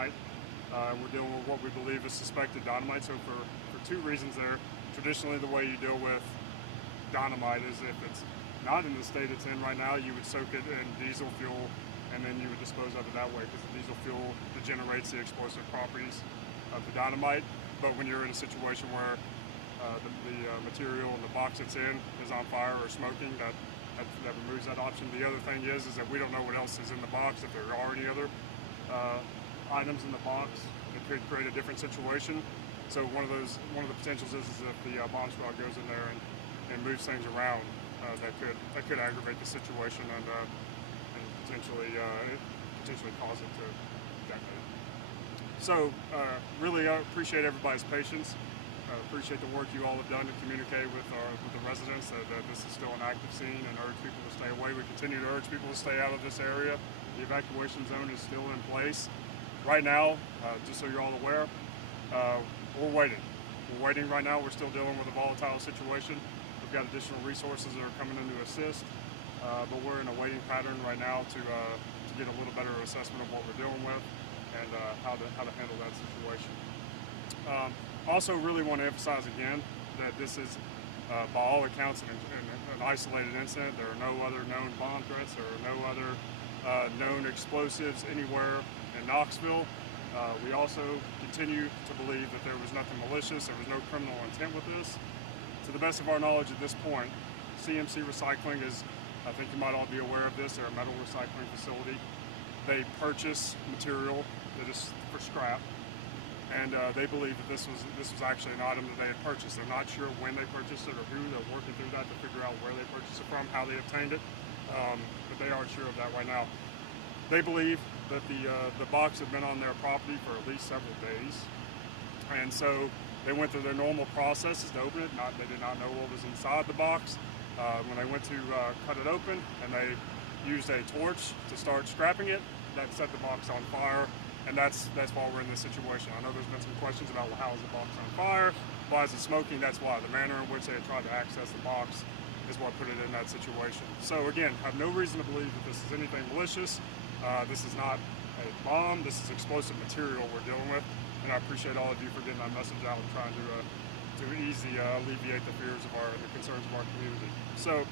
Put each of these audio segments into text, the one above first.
tonight. We're dealing with what we believe is suspected dynamite. So for two reasons there. Traditionally, the way you deal with dynamite is if it's not in the state it's in right now, you would soak it in diesel fuel and then you would dispose of it that way, because the diesel fuel degenerates the explosive properties of the dynamite. But when you're in a situation where the material in the box it's in is on fire or smoking, that removes that option. The other thing is that we don't know what else is in the box. If there are any other items in the box, it could create a different situation. So one of the potentials is if the bomb squad goes in there and moves things around, that could aggravate the situation and potentially cause it to detonate. So really, I appreciate everybody's patience. Appreciate the work you all have done to communicate with the residents that this is still an active scene, and urge people to stay away. We continue to urge people to stay out of this area. The evacuation zone is still in place. Right now, just so you're all aware, we're waiting. We're waiting right now. We're still dealing with a volatile situation. We've got additional resources that are coming in to assist, but we're in a waiting pattern right now to get a little better assessment of what we're dealing with and how to handle that situation. Also really want to emphasize again that this is, by all accounts, an isolated incident. There are no other known bomb threats. There are no other known explosives anywhere in Knoxville. We also continue to believe that there was nothing malicious. There was no criminal intent with this. To the best of our knowledge at this point, CMC Recycling is, I think you might all be aware of this, they're a metal recycling facility. They purchase material that is for scrap. And they believe that this was actually an item that they had purchased. They're not sure when they purchased it or who. They're working through that to figure out where they purchased it from, how they obtained it, but they aren't sure of that right now. They believe that the box had been on their property for at least several days, and so they went through their normal processes to open it. They did not know what was inside the box. When they went to cut it open and they used a torch to start scrapping it, that set the box on fire. And that's why we're in this situation. I know there's been some questions about, well, how is the box on fire? Why is it smoking? That's why. The manner in which they had tried to access the box is what put it in that situation. So again, I have no reason to believe that this is anything malicious. This is not a bomb. This is explosive material we're dealing with. And I appreciate all of you for getting that message out and trying to alleviate the fears of the concerns of our community. So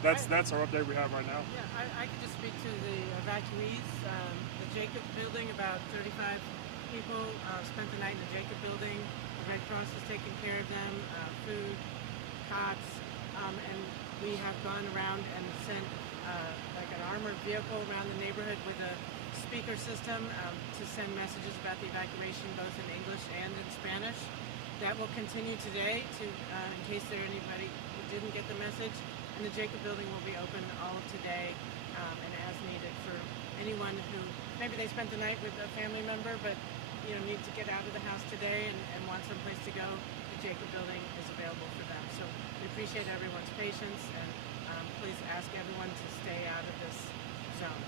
that's our update we have right now. Yeah, I could just speak to the evacuees. The Jacob building, about 35 people spent the night in the Jacob building. The Red Cross is taking care of them, food, cots, and we have gone around and sent like an armored vehicle around the neighborhood with a speaker system to send messages about the evacuation both in English and in Spanish. That will continue today in case there are anybody who didn't get the message. And the Jacob building will be open all of today and as needed for anyone who maybe they spent the night with a family member but need to get out of the house today and want someplace to go. The Jacob building is available for them. So we appreciate everyone's patience and please ask everyone to stay out of this zone.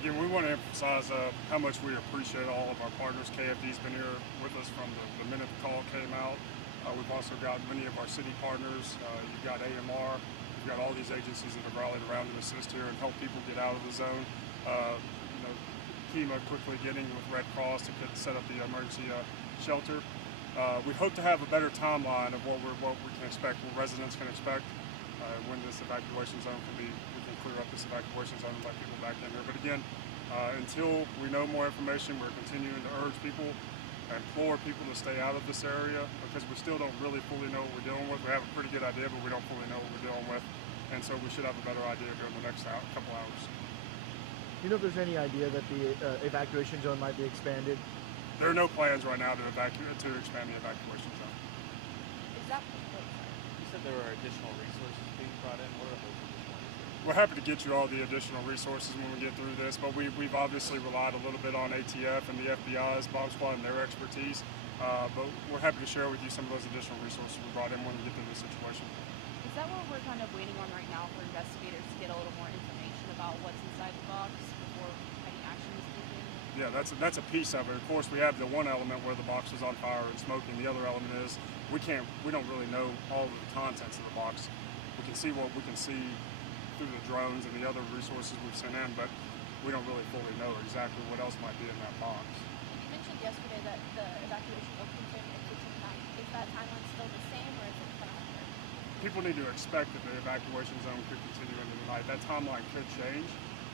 Again, we want to emphasize how much we appreciate all of our partners. KFD's been here with us from the minute the call came out. We've also got many of our city partners. You've got AMR. You've got all these agencies that have rallied around to assist here and help people get out of the zone. KEMA quickly getting with Red Cross to set up the emergency shelter. We hope to have a better timeline of what we can expect, what residents can expect when this evacuation zone we can clear up this evacuation zone and let people back in here. But again, until we know more information, we're continuing to urge people, implore people to stay out of this area because we still don't really fully know what we're dealing with. We have a pretty good idea, but we don't fully know what we're dealing with. And so we should have a better idea here in the next couple hours. Do you know if there's any idea that the evacuation zone might be expanded? There are no plans right now to expand the evacuation zone. Is that you said there were additional resources being brought in? What are those additional resources? We're happy to get you all the additional resources when we get through this, but we've obviously relied a little bit on ATF and the FBI's bomb squad and their expertise. But we're happy to share with you some of those additional resources we brought in when we get through this situation. Is that what we're kind of waiting on right now for investigators to get a little more information about what's inside the box before any action is taken? Yeah, that's a piece of it. Of course, we have the one element where the box was on fire and smoking. The other element is we don't really know all of the contents of the box. We can see what we can see through the drones and the other resources we've sent in, but we don't really fully know exactly what else might be in that box. You mentioned yesterday that the evacuation will continue into tonight. Is that timeline still the same, or is it kind of under? People need to expect that the evacuation zone could continue into the night. That timeline could change,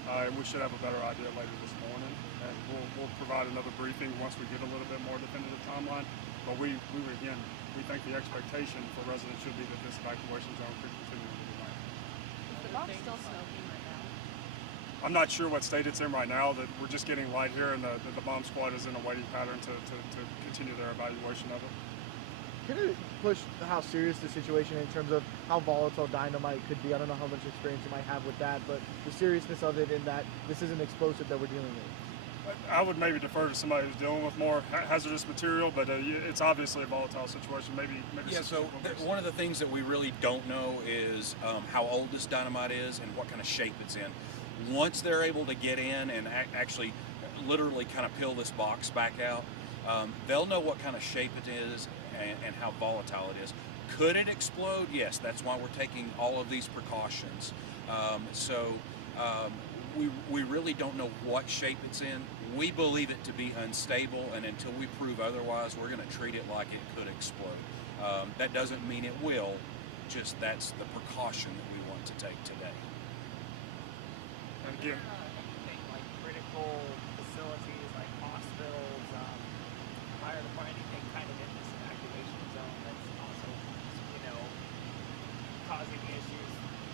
and we should have a better idea later this morning. And we'll provide another briefing once we get a little bit more definitive timeline. But we think the expectation for residents should be that this evacuation zone could continue into the night. Is the box still smoking right now? I'm not sure what state it's in right now. That we're just getting light here, and the bomb squad is in a waiting pattern to continue their evaluation of it. Can it push how serious the situation in terms of how volatile dynamite could be? I don't know how much experience you might have with that, but the seriousness of it in that this is an explosive that we're dealing with. I would maybe defer to somebody who's dealing with more hazardous material, but it's obviously a volatile situation. Maybe Yeah, so one of the things that we really don't know is how old this dynamite is and what kind of shape it's in. Once they're able to get in and actually literally kind of peel this box back out, they'll know what kind of shape it is and how volatile it is. Could it explode? Yes, that's why we're taking all of these precautions. We really don't know what shape it's in. We believe it to be unstable, and until we prove otherwise, we're going to treat it like it could explode. That doesn't mean it will, just that's the precaution that we want to take today. And again, Anything like critical facilities like hospitals, fire department, anything kind of in this evacuation zone that's also, causing issues.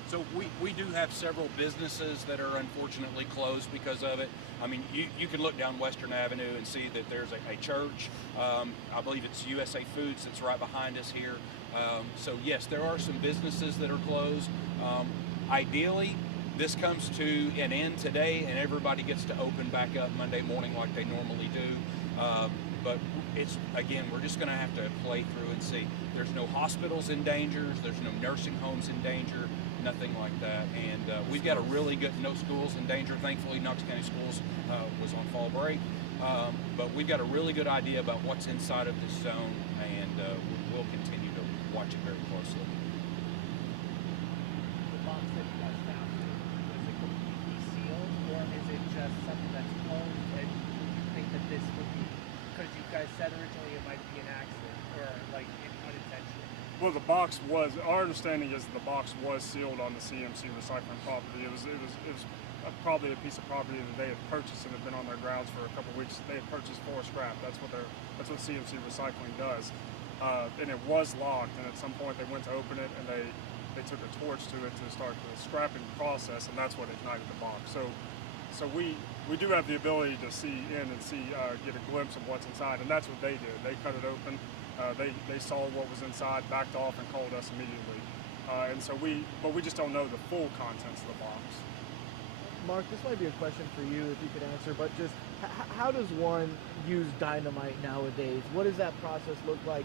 So we do have several businesses that are unfortunately closed because of it. I mean, you can look down Western Avenue and see that there's a church. I believe it's USA Foods that's right behind us here. So yes, there are some businesses that are closed. Ideally, this comes to an end today and everybody gets to open back up Monday morning like they normally do. But it's, again, we're just going to have to play through and see. There's no hospitals in danger. There's no nursing homes in danger. Nothing like that. And we've got a really good, no schools in danger. Thankfully, Knox County Schools was on fall break. But we've got a really good idea about what's inside of this zone, and we'll continue to watch it very closely. The box that you guys found, was it completely sealed, or is it just something that's closed? And you think that this would be, because you guys said originally it might be an accident or like unintentional? well, the box was. Our understanding is the box was sealed on the CMC Recycling property. It was probably a piece of property that they had purchased and had been on their grounds for a couple of weeks. They had purchased for scrap. That's what CMC Recycling does. And it was locked. And at some point they went to open it and they took a torch to it to start the scrapping process, and that's what ignited the box. So we do have the ability to see in and get a glimpse of what's inside, and that's what they did. They cut it open. They saw what was inside, backed off, and called us immediately. But we just don't know the full contents of the box. Mark, this might be a question for you if you could answer, but just how does one use dynamite nowadays? What does that process look like?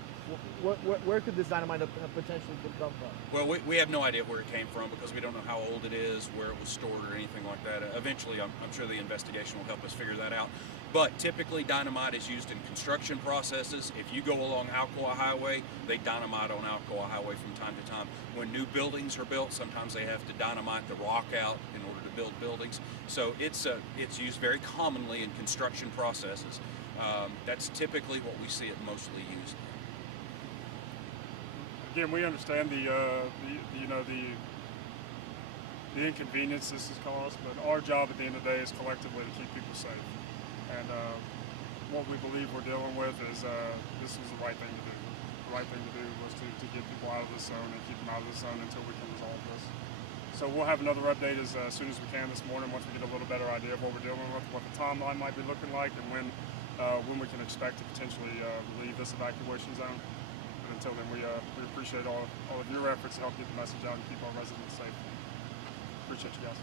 Where could this dynamite potentially come from? Well, we have no idea where it came from because we don't know how old it is, where it was stored, or anything like that. Eventually, I'm sure the investigation will help us figure that out. But typically, dynamite is used in construction processes. If you go along Alcoa Highway, they dynamite on Alcoa Highway from time to time. When new buildings are built, sometimes they have to dynamite the rock out in order to build buildings. So it's used very commonly in construction processes. That's typically what we see it mostly used. Again, we understand the inconvenience this has caused, but our job at the end of the day is collectively to keep people safe. And what we believe we're dealing with is this was the right thing to do. The right thing to do was to get people out of the zone and keep them out of the zone until we can resolve this. So we'll have another update as soon as we can this morning once we get a little better idea of what we're dealing with, what the timeline might be looking like, and when we can expect to potentially leave this evacuation zone. But until then, we appreciate all of your efforts to help get the message out and keep our residents safe. Appreciate you guys.